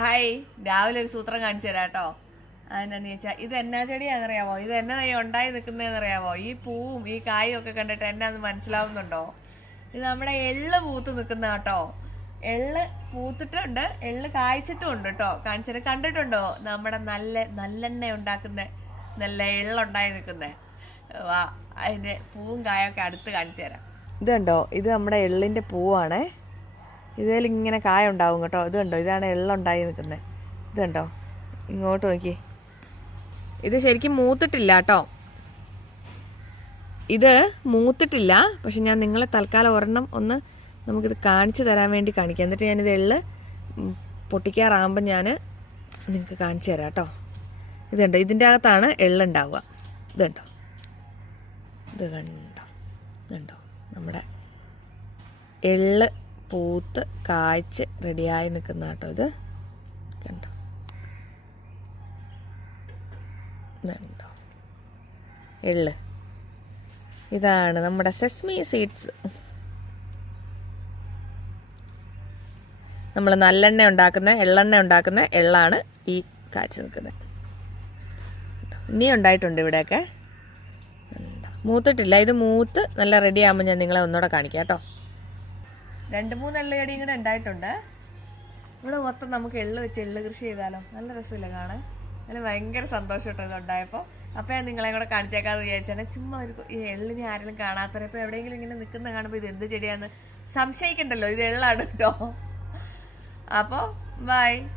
Hi രാവിലെ ഒരു സൂത്രം കാണിച്ചു തരാം കേട്ടോ. അതെന്താന്ന് ചോദിച്ചാൽ ഇത് എന്നാ ചെടിയാണെന്നറിയാമോ ഇത് എന്നാ ഉണ്ടായി നിൽക്കുന്നതെന്നറിയാമോ ഈ പൂവും ഈ കായും ഒക്കെ കണ്ടിട്ട് എന്നാന്ന് മനസ്സിലാവുന്നുണ്ടോ? ഇത് നമ്മുടെ എള്ള് പൂത്ത് നിൽക്കുന്ന കേട്ടോ. എള്ള് പൂത്തിട്ടുണ്ട് എള്ള് കായ്ച്ചിട്ടും ഉണ്ട് കേട്ടോ. കാണിച്ചത് കണ്ടിട്ടുണ്ടോ? നമ്മുടെ നല്ല നല്ലെണ്ണ ഉണ്ടാക്കുന്ന നല്ല എള്ളുണ്ടായി നിൽക്കുന്നത് വാ അതിന്റെ പൂവും കായൊക്കെ അടുത്ത് കാണിച്ചു തരാം. ഇത് കണ്ടോ ഇത് നമ്മുടെ എള്ളിന്റെ പൂവാണേ. ഇതിൽ ഇങ്ങനെ കായ ഉണ്ടാവും കേട്ടോ. ഇത് കണ്ടോ? ഇതാണ് എള്ളുണ്ടായി നിൽക്കുന്നത് ഇത് കണ്ടോ? ഇങ്ങോട്ട് നോക്കി. ഇത് ശരിക്കും മൂത്തിട്ടില്ല കേട്ടോ. ഇത് മൂത്തിട്ടില്ല. പക്ഷെ ഞാൻ നിങ്ങളെ തൽക്കാലം ഒരെണ്ണം ഒന്ന് നമുക്കിത് കാണിച്ചു തരാൻ വേണ്ടി കാണിക്കാം. എന്നിട്ട് ഞാനിത് എള്ള് പൊട്ടിക്കാറാകുമ്പോൾ ഞാൻ നിങ്ങൾക്ക് കാണിച്ചു തരാം കേട്ടോ. ഇത് കണ്ടോ? ഇതിന്റെ അകത്താണ് എള്ളുണ്ടാവുക ഇത് കണ്ടോ? ഇത് കണ്ടോ? ഇത് കണ്ടോ? നമ്മുടെ എള്ള് പൂത്ത് കായ്ച്ച് റെഡിയായി നിൽക്കുന്ന കേട്ടോ ഇത്. കണ്ടോ? ഇതുണ്ടോ? എള്ള്. ഇതാണ് നമ്മുടെ സെസ്മി സീഡ്സ് നമ്മൾ നല്ലെണ്ണ ഉണ്ടാക്കുന്ന എള്ളെണ്ണ ഉണ്ടാക്കുന്ന എള്ളാണ് ഈ കാച്ചു നിൽക്കുന്നത്. ഇനി ഉണ്ടായിട്ടുണ്ട് ഇവിടെയൊക്കെ. മൂത്തിട്ടില്ല. ഇത് മൂത്ത് നല്ല റെഡി ആകുമ്പോൾ ഞാൻ നിങ്ങളെ ഒന്നുകൂടെ കാണിക്കാം കേട്ടോ. രണ്ട് മൂന്ന് എള്ള് ചെടിയും കൂടെ ഉണ്ടായിട്ടുണ്ട്. ഇവിടെ മൊത്തം നമുക്ക് എള്ള് വെച്ച് എള്ള് കൃഷി ചെയ്താലോ? നല്ല രസമില്ല കാണാൻ. നല്ല ഭയങ്കര സന്തോഷം കേട്ടോ ഇത് ഉണ്ടായപ്പോൾ അപ്പോൾ ഞാൻ നിങ്ങളെ കൂടെ കാണിച്ചേക്കാന്ന് വിചാരിച്ചാണ് ചുമ്മാ ഒരു ഈ എള്ളിനെ ആരെങ്കിലും കാണാത്തവരെ ഇപ്പോൾ എവിടെയെങ്കിലും ഇങ്ങനെ നിൽക്കുന്ന കാണുമ്പോൾ ഇത് എന്ത് ചെടിയാന്ന് സംശയിക്കണ്ടല്ലോ. ഇത് എള്ളാണ് കേട്ടോ അപ്പോൾ ബൈ